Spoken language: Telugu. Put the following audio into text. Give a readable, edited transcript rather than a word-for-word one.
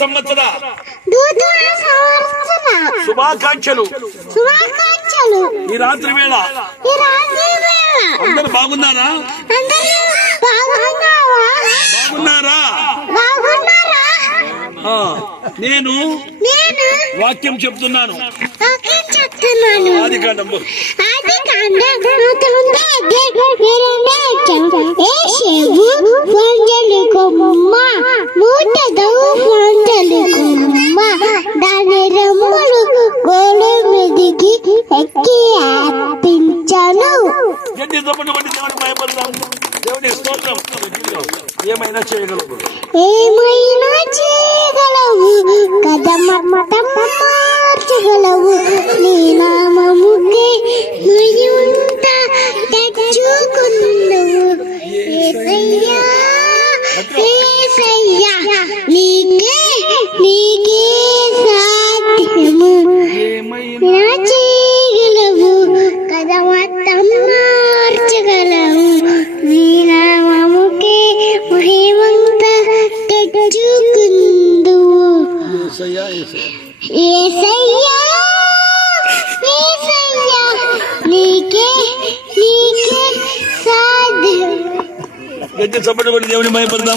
సంవత్సర శుభాకాంక్షలు. ఈ రాత్రి వేళ అందరు బాగున్నారా? నేను వాక్యం చెప్తున్నాను. ఆదికాండము దాని రెమ్మలు గోడ మీదికి ఎక్కి ఆపించాను. దేవుని స్తోత్రం. ఏమైనా చేయగలవు, ఏమైనా చేయగలవు కదా, మార్చగలవు. నీ నామముకే మహిమంత తెచ్చుకున్నావు. యేసయ్యా యేసయ్యా నీకే సాధ్యము. ఏమైనా చేయగలవు కదా, మొత్తం మార్చగలవు. నీ నామముకే మహిమంత తెచ్చుకుందువు. యేసయ్యా యేసయ్యా నీకే సాధ్యం. దేవుని మహిమ